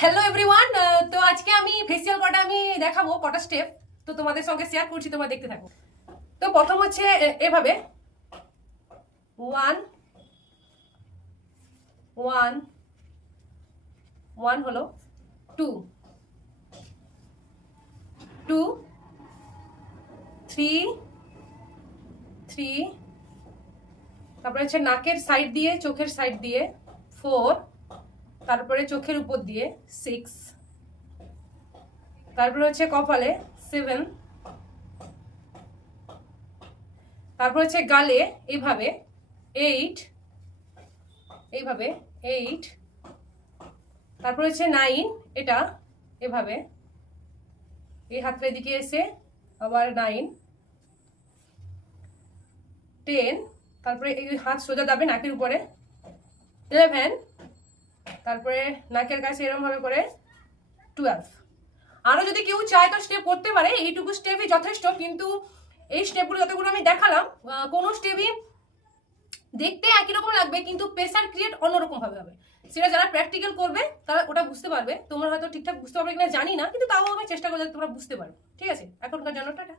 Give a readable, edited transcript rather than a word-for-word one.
Hello everyone. তো আজকে আমি ফেসিয়াল করাটা আমি দেখাবো কটা স্টেপ, তো তোমাদের সঙ্গে শেয়ার করছি, তোমরা দেখতে থাকো। তো প্রথম হচ্ছে এভাবে 1 1 1 হলো 2 2 3 3, তারপরে হচ্ছে নাকের সাইড দিয়ে চোখের সাইড দিয়ে 4, তারপরে চোখের উপর দিয়ে 6, তারপরে হচ্ছে কপালে 7, তারপর হচ্ছে গালে এইভাবে 8, এইভাবে 8, তারপর হচ্ছে 9, এটা এভাবে এই হাতটা এদিকে এসে আবার 9 10, তারপরে এই হাত সোজা যাবে নাকের উপরে 11, তারপরে নাকের কাছে এরকম ভাবে করে 12। আরো যদি কেউ চায় তো স্টেপ করতে পারে, এইটুকু স্টেপই যথেষ্ট। কিন্তু এই স্টেপগুলো যতগুলো আমি দেখালাম, কোনো স্টেপই দেখতে একই রকম লাগবে কিন্তু প্রেসার ক্রিয়েট অন্যরকম ভাবে হবে। সেটা যারা প্র্যাকটিক্যাল করবে তারা ওটা বুঝতে পারবে। তোমরা হয়তো ঠিকঠাক বুঝতে পারবে কিনা জানি না, কিন্তু তাও আমি চেষ্টা করবো যাতে তোমরা বুঝতে পারো। ঠিক আছে, এখনকার জন্য টাটা।